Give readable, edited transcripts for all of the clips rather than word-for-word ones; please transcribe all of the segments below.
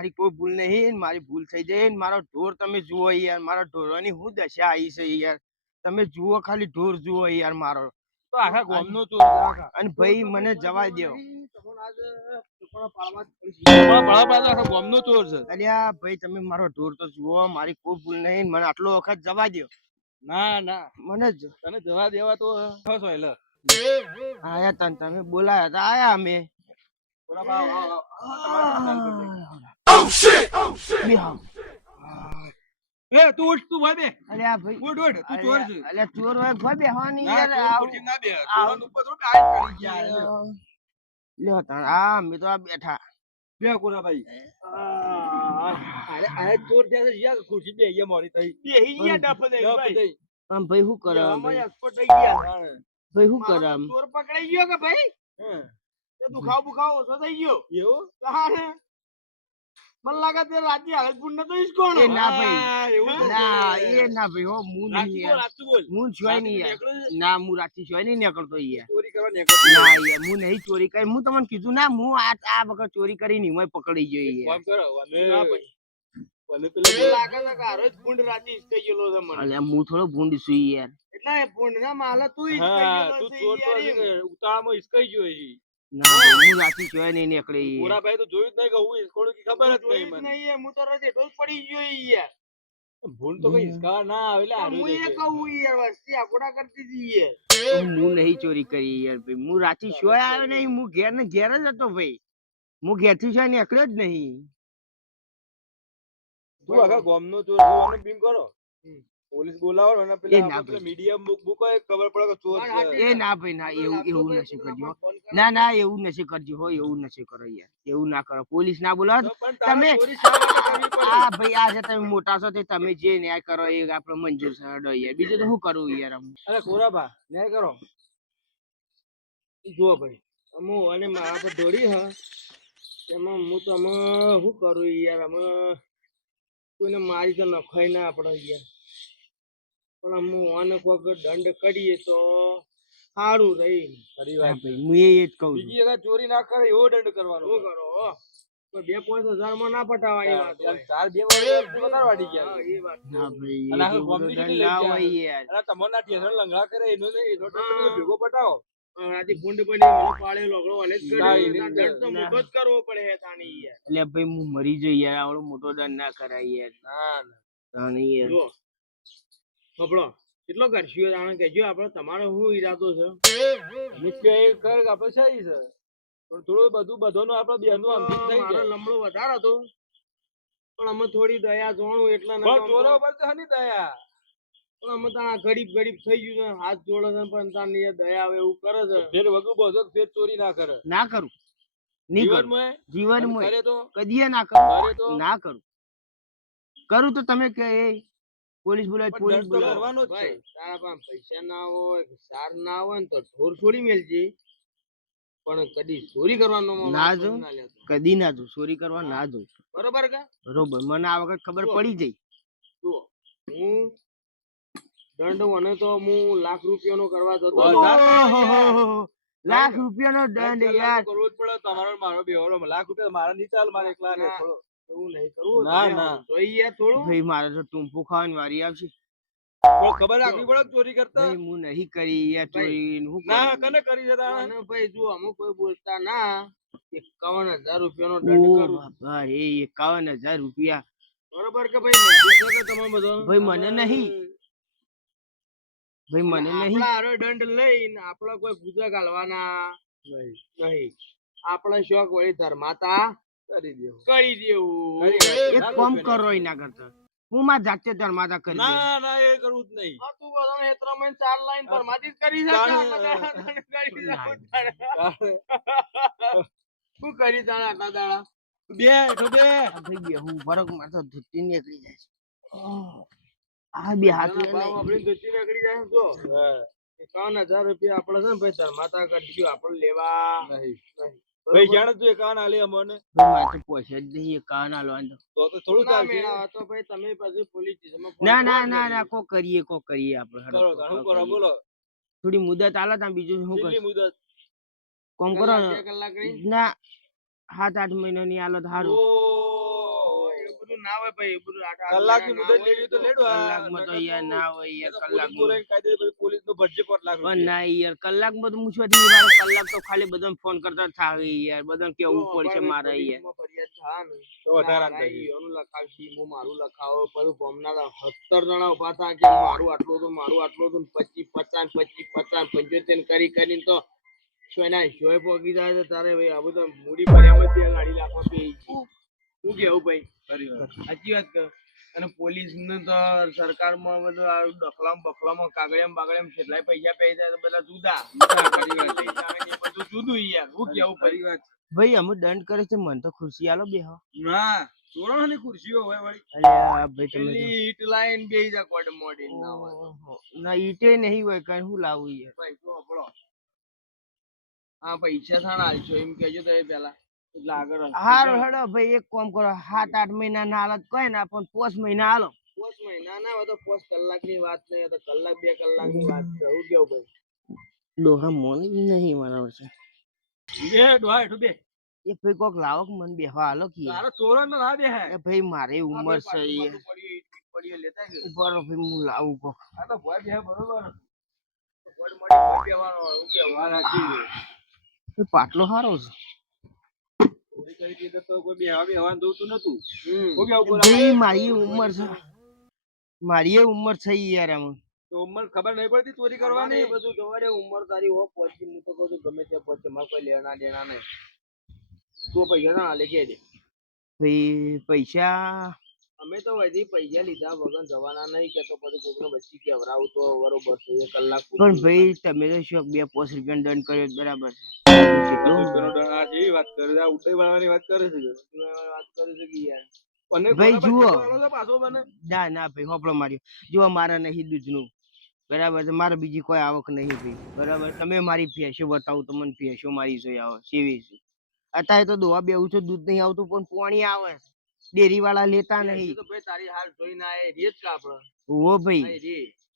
મારી કોઈ ભૂલ નહીં, મારી ભૂલ થઈ જાય. મારો ઢોર તમે જુઓ યાર, મારા ઢોરની હું દશા આવી છે યાર. તમે જુઓ ખાલી ઢોર જુઓ યાર મારો. તો આખા ગામનો ચોર અને ભાઈ મને જવા દો. આખા ગામનો ચોર છે. અલ્યા ભાઈ તમે મારો ઢોર તો જુઓ, મારી કોઈ ભૂલ નહીં, મને આટલો વખત જવા દો. ના ના મને તને જવા દેવા તો આયા તમે બોલાયા હતા, આયા અમે. તું ઉઠ, તું ભાઈ બે. અલ્યા ભાઈ ઉઠ ઉઠ, તું ચોર છે. અલ્યા ચોર હોય કોઈ બેહવાની ના, યાર. ચોર ખુરશી ના બે. ચોરોનું ઉપર થોડું આઈ પડી ગયા. લ્યો તાણ આ અમે તો આ બેઠા. બે કોરાભાઈ. આ ચોર જ્યાં છે યા ખુરશી બે અહીંયા મોરી થઈ. બેહી ગયા ડફ દઈ ભાઈ. આમ ભાઈ શું કરે આમ ભાઈ? એક્સપર્ટ થઈ ગયા. ભાઈ શું કરે આમ? ચોર પકડાઈ ગયો કે ભાઈ? તે દુખાવ બુખાવ ઓછો થઈ ગયો. એવું? તારે મને લાગે તે રાજી હાલતપુર નતો ઈસકોણ. એ ના ભાઈ. એવું ના એ ના ભાઈ હો હું નહીં યાર. રાતું બોલ. હું જોઈ નહીં યાર. ના હું રાતી જોઈ નહીં નીકળતો યાર. ચોરી કરવા નીકળ્યો. ના યાર હું નહીં ચોરી કરી. હું તમને કીધું ના હું આ વખત ચોરી કરી નહીં, હું પકડી ગયો યાર. કામ કરો અને ના ભાઈ. મને પેલો લાગે છે કે આરો જ ભૂંડ રાજી ઈસકાઈ ગયેલો છે મને. અલ્યા હું થોડો ભૂંડ છું યાર. એટલે એ ભૂંડ ના માલા તું ઈસકાઈ ગયેલો છે. તું ચોર તો ઉતાળામાં ઈસકાઈ ગયો છે. ના ભાઈ હું રાતી જોઈ નહીં નીકળી. કોરાભાઈ તો જોયું જ નહીં કે હું ઈસકોણ કી ખબર જ નહીં મને. નહીં હું તો રજે એટલો જ પડી ગયો યાર. ભૂંડ તો કઈ ઈસકા ના આવે એટલે આરું હું એ કહું યાર વસ્તી આકોડા કરતી હતી યાર. હું નહીં ચોરી કરી યાર ભાઈ. હું રાતી જોઈ આવ્યો નહીં, હું ઘેર ને ઘેર જ હતો ભાઈ. હું ઘેર થી જોઈ નીકળ્યો જ નહીં. તું આખા ગામનો ચોર જોવાનો બીમ કરો. પોલીસ બોલાવો ને પેલા મીડિયમ બુક ખબર પડે કે ચોર છે. એ ના ભાઈ ના એવું નથી કરજો. ના ના એવું નથી કરજો હો, એવું નથી કરો યાર. એવું ના કરો, પોલીસ ના બોલાવો તમે. આ ભાઈ આ છે તમે મોટા છો તે તમે જે ન્યાય કરો એ આપણે મંજૂર છે યાર. બીજું તો શું કરવું યાર. અરે કોરાબા ન્યાય કરો. જુઓ ભાઈ અમુ અને મારા પર દોડી હ એમાં હું તો અમે શું કરું યાર. અમે કોઈને મારી તો નખાય ના આપણે યાર. પણ હું આને કોઈક દંડ કરીએ તો સારું રહી. ખરી વાત હું એ જ કહું છું. બીજી વખત ચોરી ના કરે એવો દંડ કરવાનો. શું કરો 2-5 હજાર માં ના પટાવાય વાત. 4-2 વાડી ગયા. એ વાત ના ભાઈ અને આખો ગોમની કેટલી ના લઈ હોય ગયા. યાર. અને તમારના ઠેસણ લંગડા કરે એનો ભેગો પટાવો. આથી ભૂંડ બની મને પાળે લોકડો અને જ કર્યો. દંડ તો મોટો જ કરવો પડે હે તાણી યાર. એટલે ભાઈ હું મરી જઈ યાર. આવડો મોટો દંડ ના કરાય યાર. ના ના તાણી યાર. જો કપડો કેટલો કરશીઓ જાણે કેજો આપણે તમારો શું ઈરાદો છે. નિશ્ચય કર આપણે સહી છે પણ થોડું બધું બધાનું આપણે બેનું આમ થઈ જાય. લમડો વધારે હતો પણ અમે થોડી દયા જોણું એટલે ચોરો પર તો હની દયા. પણ અમે તો ગરીબ થઈ ગયું છે. હાથ જોડે છે પણ તાર દયા આવે એવું કરે છે. ફેર વગુ બધો ફેર ચોરી ના કરે. ના કરું. નહીં કરું. જીવનમાં કરે તો કદીએ ના કરું. ના કરું. કરું તો તમે કે પોલીસ બોલાય પોલીસ બોલાવવાનો જ છે. તારા પાસે પૈસા ના હોય સાર ના હોય ને તો ઢોર છોડી મેલજી પણ કદી ચોરી કરવાનો ના જો. કદી ના જો ચોરી કરવા ના જો. બરોબર કે બરોબર. મને આ વખત ખબર પડી જઈ. જો હું દંડ મને તો હું લાખ રૂપિયાનો કરવા જતો. લાખ રૂપિયાનો દંડ યાર કરવો જ પડે. તમારો મારો બેવડો લાખ રૂપિયા મારા નહીં ચાલ. મારે એકલા ને થોડો એવું નહીં કરવું. ના ના જોઈ યાર થોડું ભાઈ મારે તો ટૂંપો ખાવાની વારી આવશે. ખબર રાખવી પડે ચોરી કરતા. ભાઈ હું નહીં કરી યાર ચોરી. ના કને કરી જતા અને ભાઈ જો અમુક કોઈ બોલતા ના 51,000 રૂપિયાનો દંડ કરું. બાબા રે 51,000 રૂપિયા. બરોબર કે ભાઈ તમે બધો ભાઈ મને નહીં. ભાઈ મને નહીં. આરો દંડ લઈને આપણે કોઈ પૂજા ગાલવાના નહીં. આપણે શોખ વળી ધર્માતા કરી દેવું. એક કામ કરો એના કરતા હું માં જાતે ધર્માતા કરી દઉં. ના ના એ કરવું જ નહીં. તું બધાને હેતરામાં 4 લાઈન ધર્માતી જ કરી છે. શું કરી તાણે આટલા દાડા બે હું બરક મારતો ધૂતી નીકળી જાય. આ બે હાથ આપણી ધૂતી નીકળી જાય. જો 51,000 રૂપિયા આપણે છે ને ભાઈ ધર્માતા કરશું. આપણે લેવા નહીં. ભાઈ જાણે તું 51 આલે અમને. મારે તો પૈસા જ નહીં 51 આલવાનું. તો થોડું ચાલશે. તો ભાઈ તમે પછી પોલીસ સ્ટેશનમાં ના કો કરીએ આપણે. કરો બોલો. થોડી મુદત આલે તા બીજું શું કેટલી મુદત? કોમ કરો ના 7-8 મહિનાની આલો તો સારું. બધું ના હોય ભાઈ, એ બધું કલાકની મુદત લેવી તો લેડો કલાકમાં તો યાર ના હોય યાર, કલાક બોલાઈને કાયદે પછી પોલીસ નું ભરજે 5 લાખ પણ ના યાર, કલાકમાં તો હું શું હતી યાર, કલાક તો ખાલી બધાને ફોન કરતા થાકી યાર, બધાને કેવું પડશે મારે યાર. તો વધારે મારું લખાવો પછી ગામના 17 જણા ઉભા થા કે મારું આટલું હતું, મારું આટલું હતું, 25 50 75 કરી કરીને તો સોયના સોય પોગી જાય તો તારે ભાઈ આ બધું મૂડી ભર્યામાં 2 ગાડી લાખો પે શું કેવું ભાઈ? સાચી વાત કર. અને પોલીસ ને તો સરકારમાં બધું આ બખલામાં કાગળિયામાં બાગળિયામાં કેટલાય પૈસા પૈ જાય તો બધા જુદા બધું જુદું યાર. શું કેવું ભાઈ? અમે દંડ કરે છે, મને તો ખુરશી આલો બે ના ચોરાની ખુરશીઓ હોય વળી. અલ્યા ભાઈ તમે પેલી ઈટ લાઈન બેહી જા કોડ મોડી ના હોય. ના ઈટે નહીં હોય કઈ, હું લાવું યાર ભાઈ તો આપણો હા પૈસા થાણ આલશો એમ કેજો તો એ પેલા એટલે આગળ હારું હેડો ભાઈ, એક કામ કરો, 7-8 મહિના ના હાલત કોઈ ના પણ 5 મહિના હાલો. 5 મહિના ના હોય તો 5 કલાકની વાત નહીં, તો કલાક 2 કલાકની વાત છે. હું કેવું ભાઈ? ડોહા મોની નહીં બરાબર છે. બે ડોહા હેઠું બે એ ભાઈ કોક લાવો કે મને બેહવા હાલો કે યાર. તારા ચોરો ના બે હે એ ભાઈ મારી ઉંમર છે યાર. પડીએ લેતા ગયો ઉભા રહો ભાઈ, હું લાવું કોક. આ તો ભોય બે બરોબર ગોડ મોડી બેવાનો હું કેવું આ રાખી એ પાટલો હારો છે. ઓરી કરી દીધો તો કોઈ બેહવા બેહવાનું જોતું નતું. હું કેવું બોલા ભાઈ મારી ઉંમર છે, મારી એ ઉંમર છે યાર. આમ તો ઉંમર ખબર નહીં પડતી ચોરી કરવાની. એ બધું જોવા દે, ઉંમર તારી હો પહોંચી, હું તો કહું ગમે તે પહોંચે, મારે કોઈ લેના દેના નહીં. તું પૈસા ના હાલે કે દે ભાઈ. પૈસા અમે તો વધી પૈસા લીધા વગર જવાના નહીં, કે તો પછી કોકને વચ્ચે કેવરાવું તો બરોબર છે. 1 કલાક પણ ભાઈ તમે તો શું 2-5 રૂપિયાનો દંડ કર્યો બરાબર છે. જેવી વાત કરે છે, આ ઉઠાઈ વાળવાની વાત કરે છે. વાત કરું છું કે યાર અને ભાઈ જુઓ, પાછો બને ના ના ભાઈ હોપડો માર્યો. જુઓ મારા નહીં દૂધનું બરાબર છે, મારે બીજી કોઈ આવક નહીં ભાઈ બરાબર. તમે મારી ભેંસો બતાવું તો મને ભેંસો મારી જોઈ આવો સેવી છે. અત્યારે તો દોવા બેવું છે, દૂધ નહીં આવતું પણ પાણી આવે. ડેરી વાળા લેતા નહીં. તારી હાલ જોઈને આયે રેત કે આપણે ઓ ભાઈ,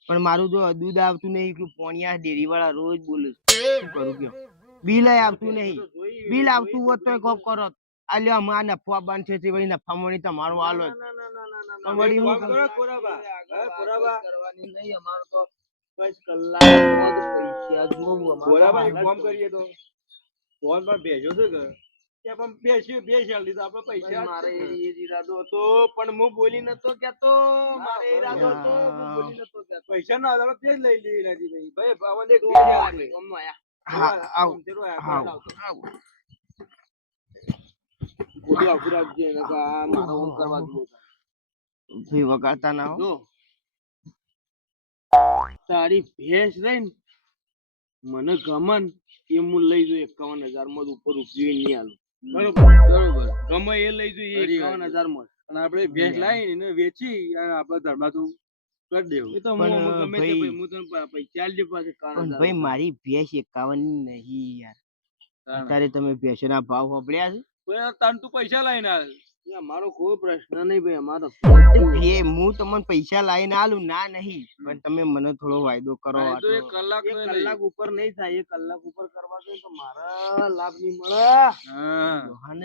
પણ મારું જો દૂધ આવતું નહીં, એટલું પાણી આ ડેરી વાળા રોજ બોલે. શું કરું કયો? બિલ આવતું નહીં. બિલ આવતું હોત તો કોક કરો. અલ્યા આ નફા બંધ છે, વળી નફા મળી તમારો હાલો પણ વળી હું કરો કોરાબા કોરાબા કરવાની નહીં. અમારો તો બસ કલાક પૈસા જોવું કોરાબા એક કામ કરીએ તો ફોન પર ભેજો છે કે ત્યાં પણ બે શાલ લીધો આપણે પૈસા. મારે એ ઈરાદો હતો પણ હું બોલી નતો કેતો. મારે ઈરાદો હતો, હું બોલી નતો કેતો. પૈસા ના આધારે તે જ લઈ લીધી રાજી ભાઈ. ભાઈ આવને એક હા આવ આવ બધું આખું રાખજે ને કે આ મારો ઓમ કરવા દો ભાઈ. વગાડતા ના હો. તારી ભેંસ રહી ને મને ગમન એ હું લઈ જઉં 51,000 માં ઉપર રૂપિયો નહીં આલું. બરોબર ગમે એ લઈ જઉં 51,000 માં. અને આપણે ભેંસ લાવીને વેચી અને આપણે ધર્મા તું કરી દેવું. એ તો હું ગમે તે ભાઈ, હું તને પૈસા આલજે પાછું. ભાઈ મારી ભેંસ 51 નહીં યાર. અત્યારે તમે ભેંસના ભાવ સાંભળ્યા છે? તાન તું પૈસા લઈને આવ. અમારો કોઈ પ્રશ્ન નહીં ભાઈ. અમારો હું તમને પૈસા લાવીને આલું ના નહીં, પણ તમે મને થોડો વાયદો કરો. તો 1 કલાક કલાક ઉપર નહીં થાય. 1 કલાક ઉપર કરવા જોઈએ તો મારા લાભ નહીં મળે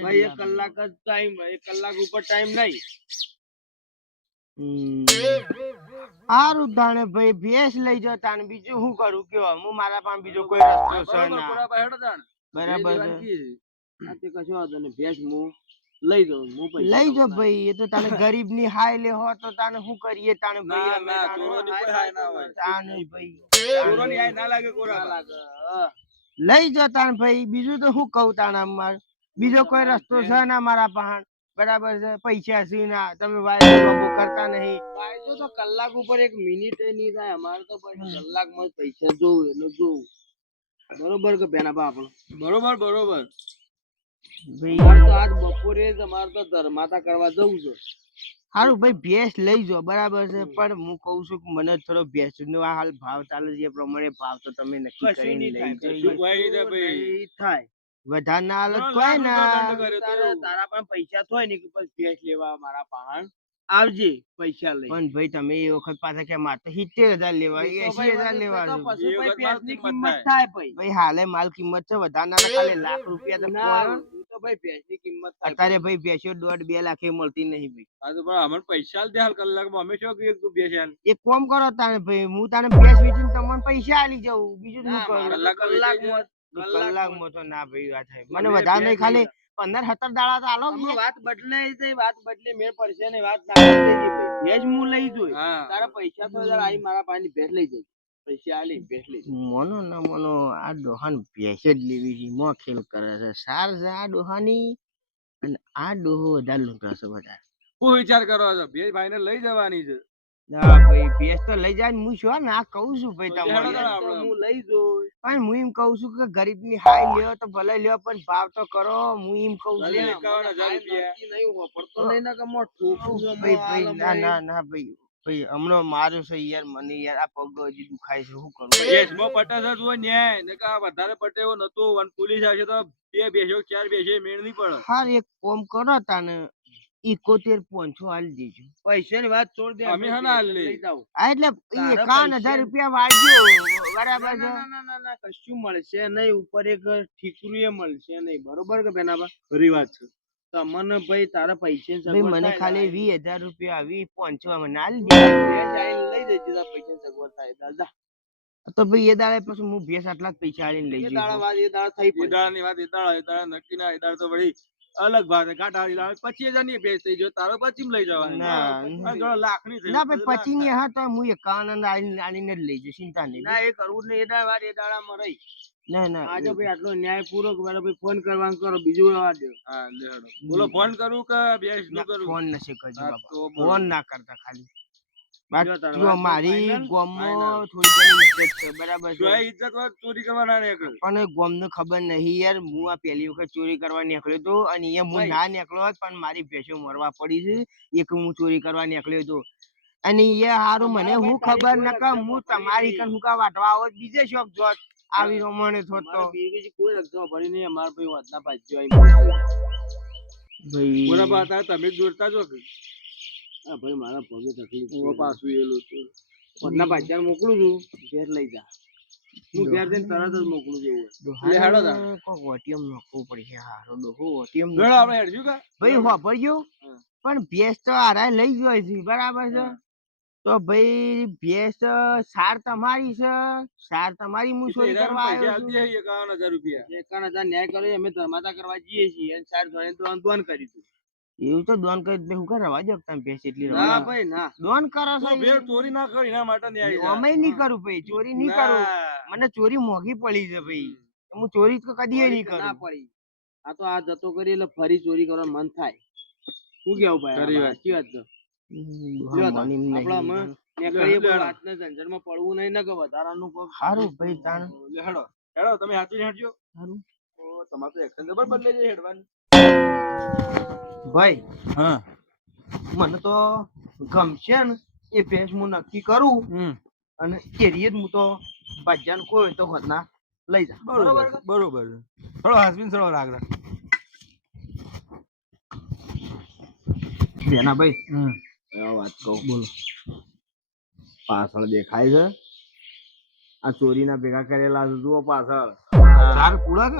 ભાઈ. 1 કલાક જ ટાઈમ, 1 કલાક ઉપર ટાઈમ નહીં. સારું તાણે ભાઈ ભેંસ લઈ જાઓ તાણે. બીજું શું કરું કયો? હું મારા પાસે બીજો કોઈ રસ્તો છે ના. બરાબર છે, કશો વાંધો નહીં. ભેંસ હું લઈ જાઉં. લઈ જાઓ ભાઈ. એ તો તાને ગરીબ ની હાય લે હો તો તાને શું કરીએ તાને ભાઈ. અમે તાને ભાઈ ચોરોની હાય ના લાગે કોરા. લઈ જાઓ તાને ભાઈ. બીજું તો શું કહું તાને? અમાર બીજો કોઈ રસ્તો છે ના મારા પાસે. બરાબર છે, પૈસા છે ના. તમે વાયદો કરતા નહીં. વાયદો તો કલાક ઉપર 1 મિનિટ નહીં થાય. અમારે તો ભાઈ કલાકમાં પૈસા જોવું એટલે જોવું. બરોબર કે બેના બા આપણો? બરોબર બરોબર ભાઈ તો આજ બપોરે જ અમારે તો ધર્માતા કરવા જવું છે. સારું ભાઈ ભેંસ લઈ જાઓ બરાબર છે, પણ હું કઉ છું કે મને થોડો ભેંસ નો હાલ ભાવ ચાલે છે એ પ્રમાણે ભાવ તો તમે નક્કી કરીને લઈ થાય. વધારે ના હાલત કોઈ ના. તારા પણ પૈસા થાય ને કે પછી ભેંસ લેવા મારા પાસે આવજે પૈસા લઈ. પણ ભાઈ તમે એ વખત પાછા કે મારે તો 70,000 લેવા, 80,000 લેવા. કિંમત થાય ભાઈ. હાલે માલ કિંમત છે. વધારે ના ખાલી લાખ રૂપિયા તો ભાઈ ભેંસની કિંમત અત્યારે ભાઈ ભેંસો 1.5-2 લાખે મળતી નહીં ભાઈ. આ તો પણ અમને પૈસા આલ દે હાલ કલાકમાં અમે શું કહીએ તું ભેંસ આલ એક કામ કરો તાને ભાઈ, હું તને ભેંસ વેચીને તમને પૈસા આલી જાઉં, બીજું શું કરું? કલાકમાં તો ના ભાઈ વાત થાય. મને વધારે નહીં, ખાલી 15-17 દાડા તો આલો. વાત બદલે વાત બદલે મેળ પડશે ને વાત ના બદલે ભેંસ હું લઈ જોઈ. તારા પૈસા તો જરા આઈ મારા પાણી ભેંસ લઈ જઈ પૈસા આલી ભેંસ લઈ મોનો ના મોનો આ ડોહાન ભેંસ જ લેવી છે. મો ખેલ કરે છે સાર છે આ ડોહાની, અને આ ડોહો વધારે લૂંટશે વધારે. હું વિચાર કરો છો ભેંસ ભાઈ ને લઈ જવાની છે? ના ભાઈ ભેંસ તો લઈ જાય. હું શું ના કહું છું ભાઈ તમને, હું લઈ જોઉં પણ હું એમ કહું છું કે ગરીબ ની હાય લ્યો તો ભલે લ્યો, પણ ભાવ તો કરો. હું એમ કહું છું 51,000 ભાઈ. ના ના ના ભાઈ, ભાઈ હમણાં મારું છે યાર, મને યાર આ પગ હજી દુખાય છે, શું કરું? ભેંસમાં પટે છે તું ન્યાય ને કા વધારે પટે એવો નતો. અને પોલીસ આવશે તો 2 ભેંસો 4 ભેંસો મેળ નહીં પડે. હા એક કોમ કરો તાને 71,500 આલી દેજો. પૈસા ની વાત છોડ દે, અમે હા ના લઈ જાવ. હા એટલે 51,000 રૂપિયા વાળજો, બરાબર છે? ના કશું મળશે નહીં. ઉપર એક ઠીકરું એ મળશે નહીં, બરોબર કે બેનાબા? ખરી વાત છે. તમને ભાઈ તારા પૈસા ભાઈ મને ખાલી 20,000 રૂપિયા 20,500 મને આલી દે. લઈ જજે પૈસા સગવડ થાય દાદા. તો ભાઈ એ દાડે પછી હું ભેંસ આટલા જ પૈસા આલીને લઈ જઉં. એ દાડા થઈ પડી. એ દાડાની વાત એ દાડા નક્કી ના. એ દાડા તો વળી અલગ વાત કાઢા 25,000 ની ભેંસ થઈ જો તારો પછી લઈ જવાની. ના લાખ ની થઈ. ના ભાઈ 25 ની હા તો હું 51 આલીને જ લઈ જઈશ, ચિંતા નહીં. ના એ કરવું જ નહીં. એ દાડા વાત એ દાડામાં રહી. ના ના આજે ભાઈ આટલો ન્યાય પૂરો ભાઈ ફોન કરવાનું કરો, બીજું રવા દો. હા બોલો ફોન કરું કે ભેંસ નું કરું? ફોન નથી કરજો બાપા, ફોન ના કરતા. ખાલી મારી ગામમાં થોડી ઘણી ઇજ્જત છે, બરાબર છે? ઇજ્જત વાત ચોરી કરવા ના નીકળે. પણ ગામને ખબર નહીં યાર, હું આ પહેલી વખત ચોરી કરવા નીકળ્યો હતો, અને એ હું ના નીકળ્યો હોત પણ મારી ભેંસો મરવા પડી છે. એક હું ચોરી કરવા નીકળ્યો હતો, અને એ હારું મને હું ખબર ન કે હું તમારી કન હું કા વાટવા આવત બીજે શોખ જોત આવી રમણે થોત તો બીજી કોઈ રક્ષા પડી નહીં. અમાર ભાઈ વાતના પાછો ભાઈ બોલા પાતા તમે દોરતા છો કે? હા ભાઈ મારા પગે તકલીફ પાછું એલું છે. વાતના પાછળ મોકલું છું, ઘેર લઈ જા. હું ઘેર જઈને તરત જ મોકલું છું. કોક ઓટીએમ નખવું પડશે. હારો ડોહો ઓટીએમ આપણે હેડજો કા ભાઈ વાપરજો. પણ ભેંસ તો આરાય લઈ જોઈ છે, બરાબર છે? તો ભાઈ ભેંસ સાર તમારી છે, સાર તમારી હું ચોરી કરવા આવ્યો છું. 51,000 રૂપિયા 51,000 ન્યાય કર્યો. અમે ધર્માતા કરવા જઈએ છીએ અને સાર જોઈને તો અંતવાન કરીશું. એવું તો દોન કરી દે, હું કઈ રવા દો તમે ભેંસ એટલી ના ભાઈ ના દોન કરો છો. ભેંસ ચોરી ના કરી એના માટે ન્યાય અમે નહીં કરું ભાઈ, ચોરી નહીં કરું. મને ચોરી મોંઘી પડી છે ભાઈ, હું ચોરી તો કદી નહીં કરું. ના પડી. આ તો આ જતો કરી એટલે ફરી ચોરી કરવાનું મન થાય. શું કેવું ભાઈ? સાચી વાત છે. પડવું નહીં ને કે વધારાનું સારું ભાઈ તાણ હેડો હેડો તમે હાથી હેડજો. તમારે તો એક્શન જબર બદલે છે હેડવાની. ભાઈ હા મને તો ગમશે ને એ ભેંસ હું નક્કી કરું, અને કેરીએ જ હું તો ભાજ્યાને કોઈ તો હોતના લઈ જા. બરોબર બરોબર. થોડો હાસબીન થોડો રાગ રાખ બેના ભાઈ. વાત કહું બોલો. પાછળ દેખાય છે આ ચોરીના ભેગા કરેલા છે, જુઓ પાછળ ચાર પૂળા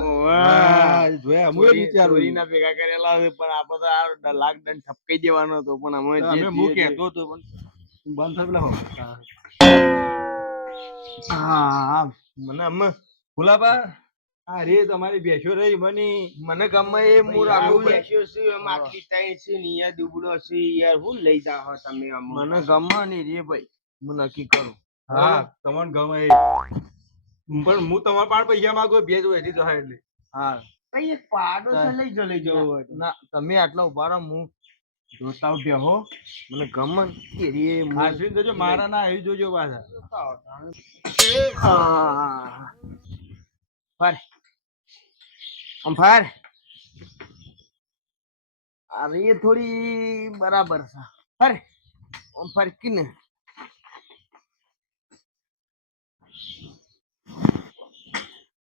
જોયા. હું વિચાર ચોરીના ભેગા કરેલા છે, પણ આપણે તો આ લાખ દંડ ઠપકાઈ દેવાનો હતો. પણ અમે હું કહેતો હતો પણ બંધ થઈ પેલા હા મને અમે ભૂલાબા આ રે તમારી ભેંસો રહી મને ગમે એ હું રાખું. બેસ્યો છે એમ આટલી ટાઈમ છે ને યાર દુબળો છે યાર, હું લઈ જાઓ તમે? મને ગમે નહીં રે ભાઈ, હું નક્કી કરું. હા તમને ગમે એ પણ હું તમારા પાસે પૈસા માંગુ ભેજ વેચી દો એટલે. હા કઈ એક પાડો છે, લઈ જવો હોય ના તમે આટલા ઉભા રહો, હું જોતા બેહો. મને ગમે હાજરી જોજો, મારા ના આવી જોજો પાછા. ફાર અરે એ થોડી બરાબર છે. અરે ફરકી ને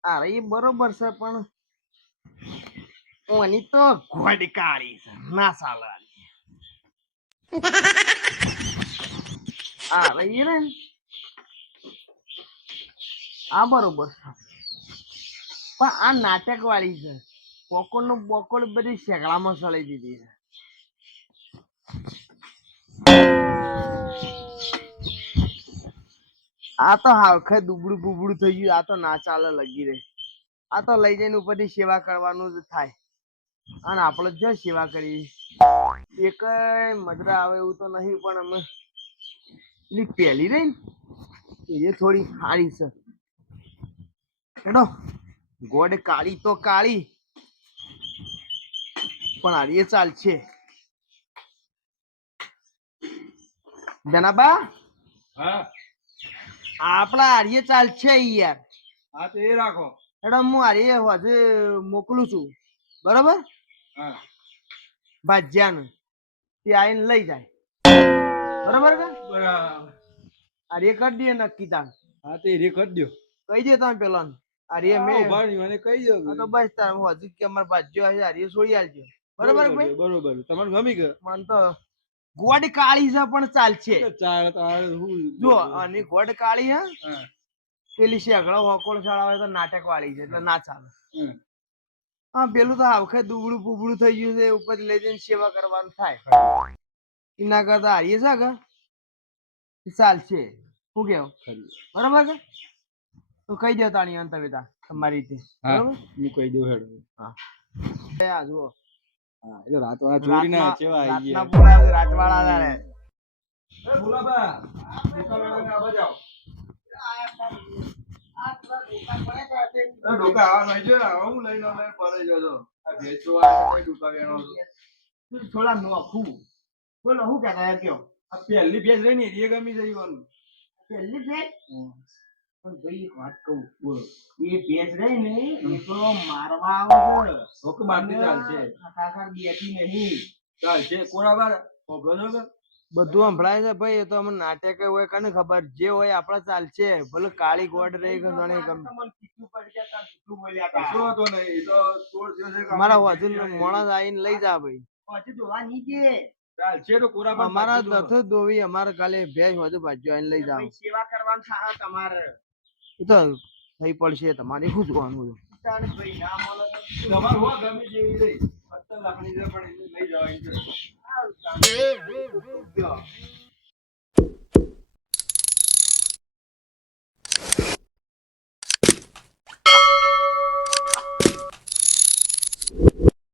અરે એ બરોબર છે, પણ ઓની તો ઘોડી કાળી છે, ના ચાલે. અરે એ રે આ બરોબર છે, પણ આ નાટક વાળી છે. બકોળ બધી શેકડામાં સળી દીધી છે. આ તો હાવખે દુબળું બુબળું થઈ ગયું. આ તો ના ચાલે લગી રે. આ તો લઈ જઈને ઉપરથી સેવા કરવાનું જ થાય. અને આપણે જો સેવા કરી એક મજરા આવે એવું તો નહીં, પણ અમે પેલી પહેલી રહી ને એ થોડી સારી છે. હેડો ગોડ કાળી તો કાળી પણ હારી ચાલશે. જનાબા હા આપણા હારીએ ચાલશે યાર. હા તો એ રાખો. હેડો હું હારીએ હજુ મોકલું છું, બરોબર? હા ભાજ્યાને તે આવીને લઈ જાય, બરોબર કે? બરાબર. હારીએ કરી દઈએ નક્કી તાર. હા તો એ રે કરી દો. કહી દે તમે પેલા હારીએ મેં ઉભા રહ્યો અને કહી દો. તો બસ તાર હું હજુ કે અમારે ભાજ્યો હશે હારીએ છોડી આલજો, બરોબર ભાઈ? બરોબર તમને ગમી ગયો. મને તો ગોડ કાળી છે પણ ચાલશે. ચાર તાર હું જો અને ગોડ કાળી હે હા પેલી શેકડો વકોળ શાળા હોય તો નાટક વાળી છે એટલે ના ચાલે. હમ. હા પેલું તો આવખે દુબળું પુબળું થઈ ગયું છે, ઉપર લઈ જઈને સેવા કરવાનું થાય. એના કરતા હારીએ છે કે ચાલશે. શું કેવું? બરાબર કે? તો કહી દો તાણી અંત બેટા તમારી રીતે, બરાબર? હું કહી દઉં હેડ. હા આ જુઓ હા એ તો રાતવાળા ચોરીના કેવા આવી રાતના ગયા. બોલાવે રાતવાળા રે. એ ભોલાબા દુકાનવાળાને આવા જાઓ. ડોકા આવા નહીં જો હું લઈને પડે જજો. આ ભેજ જોવા કઈ ડોકા વેણો છો. થોડા નોખું બોલો શું કહેતા યાર કયો? આ પહેલી ભેજ રહી ને એ ગમી જઈ વાનું. પહેલી ભેજ પણ ભાઈ એક વાત કહું, બોલો એ ભેજ રહી ને એ તો મારવા આવે છે. ઓકે બાંધી ચાલશે. કાકા બેઠી નહીં ચાલશે કોરાબા પોબળો છો કે બધું સંભળાય છે ભાઈ. એ તો અમને નાટક હોય કને ખબર, જે હોય આપડે ચાલશે. ભલે કાળી ગોડ રહી કે ગણી ગમે કશો હતો નહીં. એ તો ચોર થયો છે કે અમારા વધુ માણસ આવીને લઈ જા ભાઈ. ચાલશે તો કોરાબા અમારા નથી દોવી, અમારે કાલે ભેજ વધુ ભાજ્યો આવીને લઈ જાવ. સેવા કરવાનું થાય તમારે. એ તો થઈ પડશે તમારે શું જોવાનું છે? ભાઈ ના મળે તો તમારે હો ગમી જેવી રહી 17 લાખની છે પણ એને લઈ જવાની છે. ગયો.